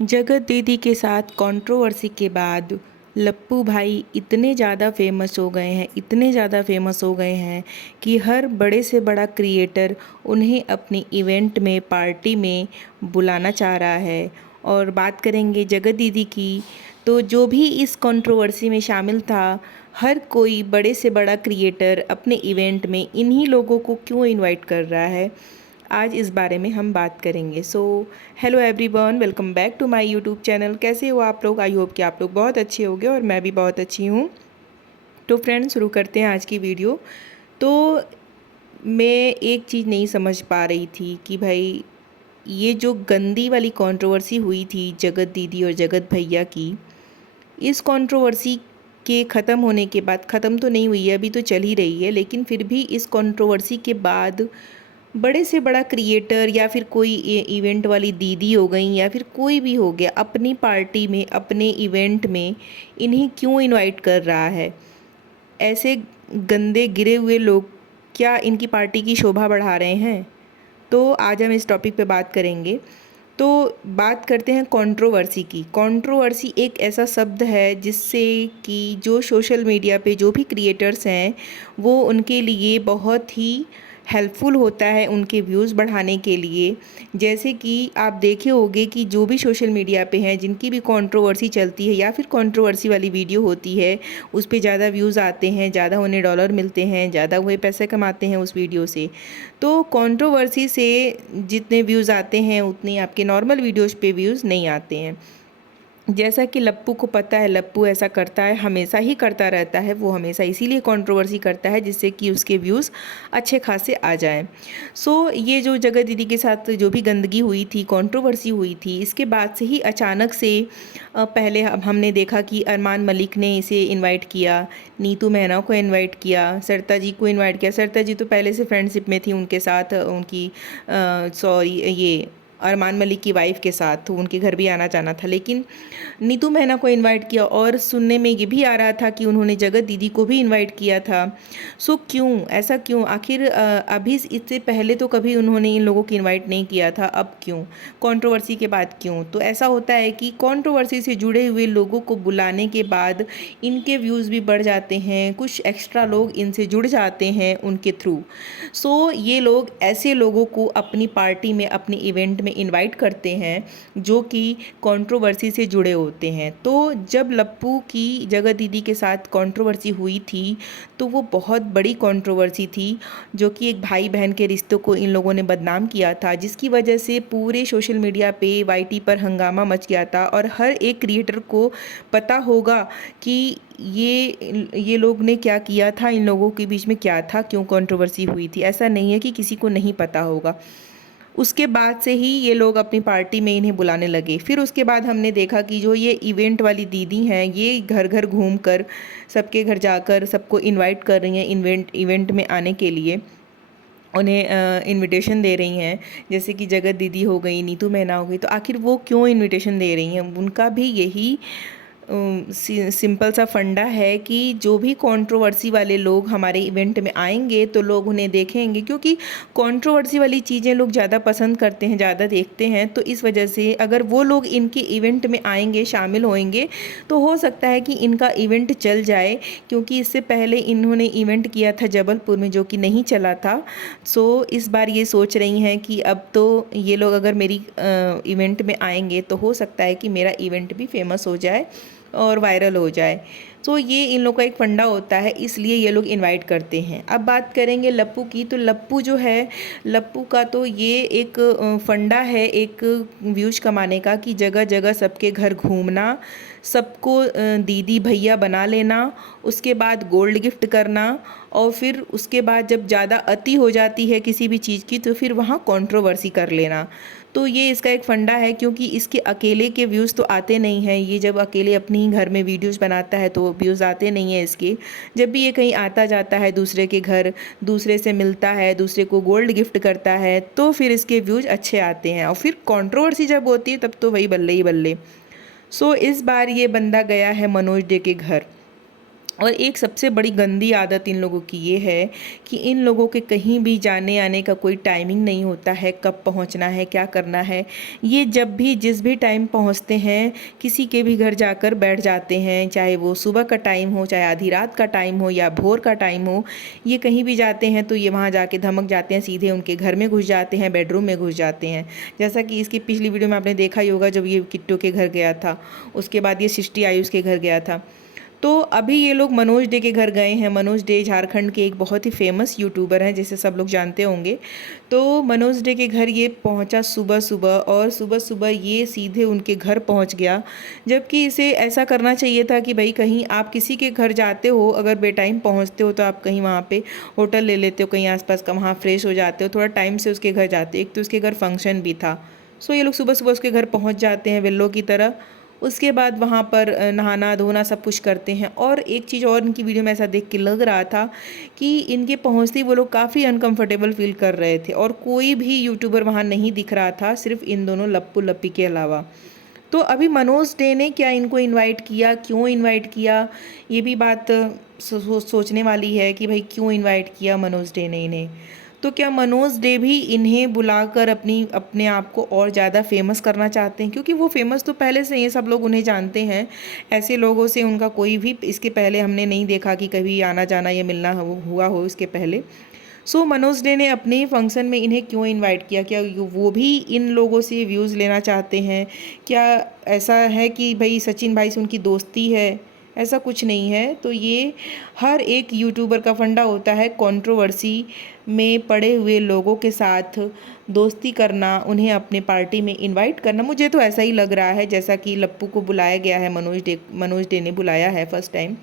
जगत दीदी के साथ कंट्रोवर्सी के बाद लप्पू भाई इतने ज़्यादा फेमस हो गए हैं, इतने ज़्यादा फेमस हो गए हैं कि हर बड़े से बड़ा क्रिएटर उन्हें अपनी इवेंट में, पार्टी में बुलाना चाह रहा है। और बात करेंगे जगत दीदी की, तो जो भी इस कंट्रोवर्सी में शामिल था, हर कोई बड़े से बड़ा क्रिएटर अपने इवेंट में इन्हीं लोगों को क्यों इनवाइट कर रहा है, आज इस बारे में हम बात करेंगे। So hello everyone, welcome back to my YouTube channel. कैसे हो आप लोग? आई होप कि आप लोग बहुत अच्छे होंगे और मैं भी बहुत अच्छी हूँ। तो फ्रेंड्स, शुरू करते हैं आज की वीडियो। तो मैं एक चीज़ नहीं समझ पा रही थी कि भाई ये जो गंदी वाली कंट्रोवर्सी हुई थी जगत दीदी और जगत भैया की, इस कंट्रोवर्सी के ख़त्म होने के बाद, ख़त्म तो नहीं हुई है, अभी तो चल ही रही है, लेकिन फिर भी इस कंट्रोवर्सी के बाद बड़े से बड़ा क्रिएटर या फिर कोई इवेंट वाली दीदी हो गई या फिर कोई भी हो गया, अपनी पार्टी में, अपने इवेंट में इन्हें क्यों इनवाइट कर रहा है? ऐसे गंदे गिरे हुए लोग क्या इनकी पार्टी की शोभा बढ़ा रहे हैं? तो आज हम इस टॉपिक पे बात करेंगे। तो बात करते हैं कंट्रोवर्सी की। कंट्रोवर्सी एक ऐसा शब्द है जिससे कि जो सोशल मीडिया पे जो भी क्रिएटर्स हैं, वो उनके लिए बहुत ही हेल्पफुल होता है उनके व्यूज़ बढ़ाने के लिए। जैसे कि आप देखे होंगे कि जो भी सोशल मीडिया पे हैं, जिनकी भी कंट्रोवर्सी चलती है या फिर कंट्रोवर्सी वाली वीडियो होती है, उस पे ज़्यादा व्यूज़ आते हैं, ज़्यादा उन्हें डॉलर मिलते हैं, ज़्यादा वह पैसे कमाते हैं उस वीडियो से। तो कंट्रोवर्सी से जितने व्यूज़ आते हैं उतने आपके नॉर्मल वीडियोज़ पे व्यूज़ नहीं आते हैं। जैसा कि लप्पू को पता है, लप्पू ऐसा करता है, हमेशा ही करता रहता है। वो हमेशा इसीलिए कंट्रोवर्सी करता है जिससे कि उसके व्यूज़ अच्छे खासे आ जाएं। सो ये जो जगत दीदी के साथ जो भी गंदगी हुई थी, कंट्रोवर्सी हुई थी, इसके बाद से ही अचानक से पहले हमने देखा कि अरमान मलिक ने इसे इनवाइट किया, नीतू मेहना को इनवाइट किया, सरिता जी को इनवाइट किया। सरिता जी तो पहले से फ्रेंडशिप में थी उनके साथ, उनकी सॉरी ये अरमान मलिक की वाइफ के साथ, तो उनके घर भी आना जाना था। लेकिन नीतू मेहना को इनवाइट किया और सुनने में ये भी आ रहा था कि उन्होंने जगत दीदी को भी इनवाइट किया था। सो क्यों ऐसा, क्यों आखिर? अभी इससे पहले तो कभी उन्होंने इन लोगों को इनवाइट नहीं किया था, अब क्यों? कंट्रोवर्सी के बाद क्यों? तो ऐसा होता है कि कंट्रोवर्सी से जुड़े हुए लोगों को बुलाने के बाद इनके व्यूज़ भी बढ़ जाते हैं, कुछ एक्स्ट्रा लोग इनसे जुड़ जाते हैं उनके थ्रू। सो ये लोग ऐसे लोगों को अपनी पार्टी में, अपने इवेंट में इनवाइट करते हैं जो कि कंट्रोवर्सी से जुड़े होते हैं। तो जब लप्पू की जगत दीदी के साथ कंट्रोवर्सी हुई थी, तो वो बहुत बड़ी कंट्रोवर्सी थी, जो कि एक भाई बहन के रिश्तों को इन लोगों ने बदनाम किया था, जिसकी वजह से पूरे सोशल मीडिया पे, वाईटी पर हंगामा मच गया था। और हर एक क्रिएटर को पता होगा कि ये लोग ने क्या किया था, इन लोगों के बीच में क्या था, क्यों कंट्रोवर्सी हुई थी। ऐसा नहीं है कि किसी को नहीं पता होगा। उसके बाद से ही ये लोग अपनी पार्टी में इन्हें बुलाने लगे। फिर उसके बाद हमने देखा कि जो ये इवेंट वाली दीदी हैं, ये घर घर घूम कर, सबके घर जाकर सबको इनवाइट कर रही हैं इवेंट में आने के लिए, उन्हें इनविटेशन दे रही हैं। जैसे कि जगत दीदी हो गई, नीतू मेहना हो गई। तो आखिर वो क्यों इनविटेशन दे रही हैं? उनका भी यही सिंपल सा फंडा है कि जो भी कंट्रोवर्सी वाले लोग हमारे इवेंट में आएंगे तो लोग उन्हें देखेंगे, क्योंकि कंट्रोवर्सी वाली चीज़ें लोग ज़्यादा पसंद करते हैं, ज़्यादा देखते हैं। तो इस वजह से अगर वो लोग इनके इवेंट में आएंगे, शामिल होंगे, तो हो सकता है कि इनका इवेंट चल जाए। क्योंकि इससे पहले इन्होंने इवेंट किया था जबलपुर में, जो कि नहीं चला था। सो इस बार ये सोच रही हैं कि अब तो ये लोग अगर मेरी इवेंट में आएंगे तो हो सकता है कि मेरा इवेंट भी फेमस हो जाए और वायरल हो जाए। तो ये इन लोगों का एक फंडा होता है, इसलिए ये लोग इनवाइट करते हैं। अब बात करेंगे लप्पू की। तो लप्पू जो है, लप्पू का तो ये एक फंडा है, एक व्यूज कमाने का, कि जगह जगह सबके घर घूमना, सबको दीदी भैया बना लेना, उसके बाद गोल्ड गिफ्ट करना, और फिर उसके बाद जब ज़्यादा अति हो जाती है किसी भी चीज़ की तो फिर वहाँ कंट्रोवर्सी कर लेना। तो ये इसका एक फंडा है, क्योंकि इसके अकेले के व्यूज़ तो आते नहीं हैं। ये जब अकेले अपनी ही घर में वीडियोज़ बनाता है तो व्यूज़ आते नहीं हैं इसके। जब भी ये कहीं आता जाता है दूसरे के घर, दूसरे से मिलता है, दूसरे को गोल्ड गिफ्ट करता है, तो फिर इसके व्यूज़ अच्छे आते हैं। और फिर कंट्रोवर्सी जब होती है तब तो वही बल्ले ही बल्ले। सो इस बार ये बंदा गया है मनोज डे के घर। और एक सबसे बड़ी गंदी आदत इन लोगों की ये है कि इन लोगों के कहीं भी जाने आने का कोई टाइमिंग नहीं होता है, कब पहुंचना है, क्या करना है। ये जब भी जिस भी टाइम पहुंचते हैं किसी के भी घर जाकर बैठ जाते हैं, चाहे वो सुबह का टाइम हो, चाहे आधी रात का टाइम हो या भोर का टाइम हो। ये कहीं भी जाते हैं तो ये वहाँ जाके धमक जाते हैं, सीधे उनके घर में घुस जाते हैं, बेडरूम में घुस जाते हैं। जैसा कि इसकी पिछली वीडियो में आपने देखा ही होगा, जब ये किट्टू के घर गया था, उसके बाद ये सृष्टि आयुष के घर गया था। तो अभी ये लोग मनोज डे के घर गए हैं। मनोज डे झारखंड के एक बहुत ही फेमस यूट्यूबर हैं, जिसे सब लोग जानते होंगे। तो मनोज डे के घर ये पहुंचा सुबह सुबह, और सुबह सुबह ये सीधे उनके घर पहुंच गया। जबकि इसे ऐसा करना चाहिए था कि भाई कहीं आप किसी के घर जाते हो, अगर बेटाइम पहुंचते हो तो आप कहीं वहाँ पे होटल ले लेते हो, कहीं आसपास का, वहाँ फ्रेश हो जाते हो, थोड़ा टाइम से उसके घर जाते हो। एक तो उसके घर फंक्शन भी था। सो ये लोग सुबह सुबह उसके घर पहुँच जाते हैं बिल्लो की तरह। उसके बाद वहाँ पर नहाना धोना सब कुछ करते हैं। और एक चीज़ और इनकी वीडियो में ऐसा देख के लग रहा था कि इनके पहुँचते ही वो लोग काफ़ी अनकंफर्टेबल फील कर रहे थे, और कोई भी यूट्यूबर वहाँ नहीं दिख रहा था, सिर्फ इन दोनों लप्पू लप्पी के अलावा। तो अभी मनोज डे ने क्या इनको इनवाइट किया, क्यों इनवाइट किया, ये भी बात सोचने वाली है कि भाई क्यों इनवाइट किया मनोज डे ने इन्हें। तो क्या मनोज डे भी इन्हें बुलाकर अपने आप को और ज़्यादा फेमस करना चाहते हैं, क्योंकि वो फेमस तो पहले से ही, सब लोग उन्हें जानते हैं। ऐसे लोगों से उनका कोई भी इसके पहले हमने नहीं देखा कि कभी आना जाना या मिलना हुआ हो इसके पहले। सो मनोज डे ने अपने फंक्शन में इन्हें क्यों इनवाइट किया, क्या वो भी इन लोगों से व्यूज़ लेना चाहते हैं? क्या ऐसा है कि भाई सचिन भाई से उनकी दोस्ती है? ऐसा कुछ नहीं है। तो ये हर एक यूट्यूबर का फंडा होता है कंट्रोवर्सी में पड़े हुए लोगों के साथ दोस्ती करना, उन्हें अपने पार्टी में इनवाइट करना। मुझे तो ऐसा ही लग रहा है, जैसा कि लप्पू को बुलाया गया है, मनोज डे ने बुलाया है फर्स्ट टाइम,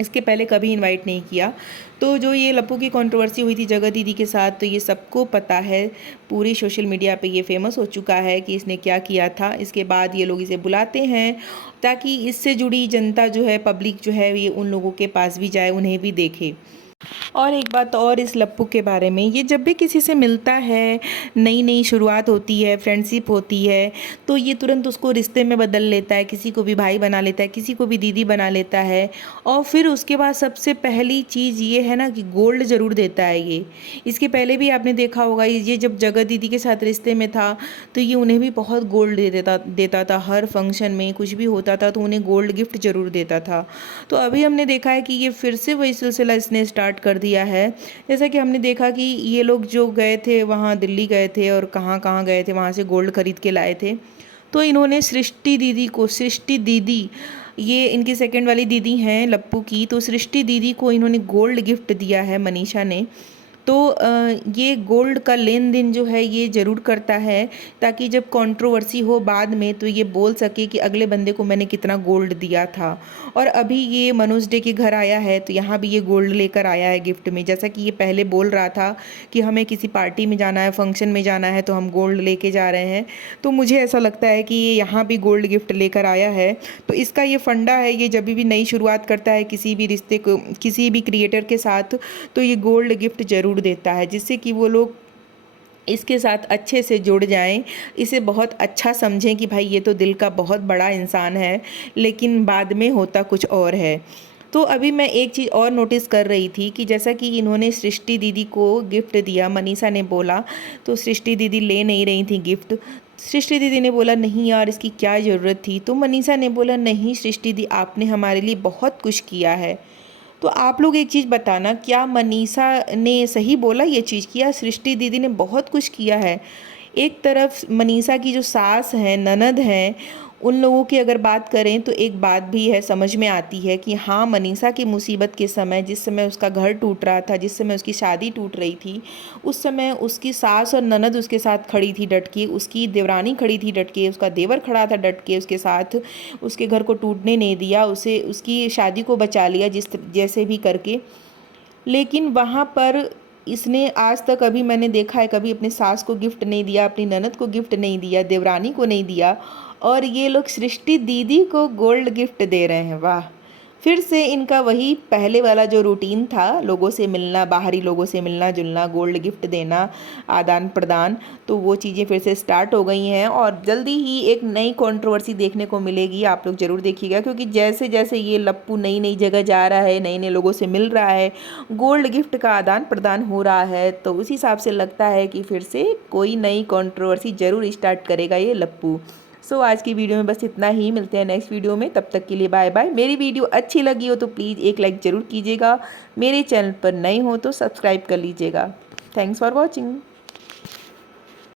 इसके पहले कभी इनवाइट नहीं किया। तो जो ये लप्पू की कंट्रोवर्सी हुई थी जगह दीदी के साथ, तो ये सबको पता है, पूरी सोशल मीडिया पे ये फेमस हो चुका है कि इसने क्या किया था। इसके बाद ये लोग इसे बुलाते हैं ताकि इससे जुड़ी जनता जो है, पब्लिक जो है, ये उन लोगों के पास भी जाए, उन्हें भी देखे। और एक बात और इस लप्पू के बारे में, ये जब भी किसी से मिलता है, नई नई शुरुआत होती है, फ्रेंडशिप होती है, तो ये तुरंत उसको रिश्ते में बदल लेता है, किसी को भी भाई बना लेता है, किसी को भी दीदी बना लेता है। और फिर उसके बाद सबसे पहली चीज़ ये है ना कि गोल्ड ज़रूर देता है ये। इसके पहले भी आपने देखा होगा, ये जब जगह दीदी के साथ रिश्ते में था तो ये उन्हें भी बहुत गोल्ड देता था। हर फंक्शन में कुछ भी होता था तो उन्हें गोल्ड गिफ्ट ज़रूर देता था। तो अभी हमने देखा है कि ये फिर से वही सिलसिला इसने स्टार्ट कर दिया है। जैसा कि हमने देखा कि ये लोग जो गए थे वहाँ, दिल्ली गए थे और कहाँ कहाँ गए थे, वहाँ से गोल्ड खरीद के लाए थे। तो इन्होंने सृष्टि दीदी, ये इनकी सेकंड वाली दीदी हैं लप्पू की, तो सृष्टि दीदी को इन्होंने गोल्ड गिफ्ट दिया है मनीषा ने। तो ये गोल्ड का लेन देन जो है ये ज़रूर करता है, ताकि जब कंट्रोवर्सी हो बाद में तो ये बोल सके कि अगले बंदे को मैंने कितना गोल्ड दिया था। और अभी ये मनोज डे के घर आया है तो यहाँ भी ये गोल्ड लेकर आया है गिफ्ट में। जैसा कि ये पहले बोल रहा था कि हमें किसी पार्टी में जाना है, फंक्शन में जाना है, तो हम गोल्ड लेके जा रहे हैं। तो मुझे ऐसा लगता है कि ये यहाँ भी गोल्ड गिफ्ट लेकर आया है। तो इसका ये फंडा है, ये जब भी नई शुरुआत करता है किसी भी रिश्ते को, किसी भी क्रिएटर के साथ, तो ये गोल्ड गिफ्ट ज़रूर देता है, जिससे कि वो लोग इसके साथ अच्छे से जुड़ जाएं, इसे बहुत अच्छा समझें कि भाई ये तो दिल का बहुत बड़ा इंसान है, लेकिन बाद में होता कुछ और है। तो अभी मैं एक चीज़ और नोटिस कर रही थी कि जैसा कि इन्होंने सृष्टि दीदी को गिफ्ट दिया, मनीषा ने बोला, तो सृष्टि दीदी ले नहीं रही थी गिफ्ट। सृष्टि दीदी ने बोला नहीं यार इसकी क्या ज़रूरत थी, तो मनीषा ने बोला नहीं सृष्टि दी, आपने हमारे लिए बहुत कुछ किया है। तो आप लोग एक चीज़ बताना, क्या मनीषा ने सही बोला ये चीज़, किया सृष्टि दीदी ने बहुत कुछ किया है? एक तरफ मनीषा की जो सास हैं, ननद हैं, उन लोगों की अगर बात करें तो एक बात भी है, समझ में आती है कि हाँ मनीषा की मुसीबत के समय, जिस समय उसका घर टूट रहा था, जिस समय उसकी शादी टूट रही थी, उस समय उसकी सास और ननद उसके साथ खड़ी थी डट के, उसकी देवरानी खड़ी थी डट के, उसका देवर खड़ा था डट के उसके साथ, उसके घर को टूटने नहीं दिया, उसे उसकी शादी को बचा लिया जैसे भी करके। लेकिन वहाँ पर इसने आज तक, अभी मैंने देखा है, कभी अपने सास को गिफ्ट नहीं दिया, अपनी ननद को गिफ्ट नहीं दिया, देवरानी को नहीं दिया, और ये लोग सृष्टि दीदी को गोल्ड गिफ्ट दे रहे हैं। वाह, फिर से इनका वही पहले वाला जो रूटीन था, लोगों से मिलना, बाहरी लोगों से मिलना जुलना, गोल्ड गिफ्ट देना, आदान प्रदान, तो वो चीज़ें फिर से स्टार्ट हो गई हैं और जल्दी ही एक नई कंट्रोवर्सी देखने को मिलेगी। आप लोग ज़रूर देखिएगा, क्योंकि जैसे जैसे ये लप्पू नई नई जगह जा रहा है, नए नए लोगों से मिल रहा है, गोल्ड गिफ्ट का आदान प्रदान हो रहा है, तो उस हिसाब से लगता है कि फिर से कोई नई कंट्रोवर्सी ज़रूर स्टार्ट करेगा ये लप्पू। सो आज की वीडियो में बस इतना ही, मिलते हैं नेक्स्ट वीडियो में, तब तक के लिए बाय बाय। मेरी वीडियो अच्छी लगी हो तो प्लीज़ एक लाइक ज़रूर कीजिएगा, मेरे चैनल पर नए हो तो सब्सक्राइब कर लीजिएगा। Thanks for watching.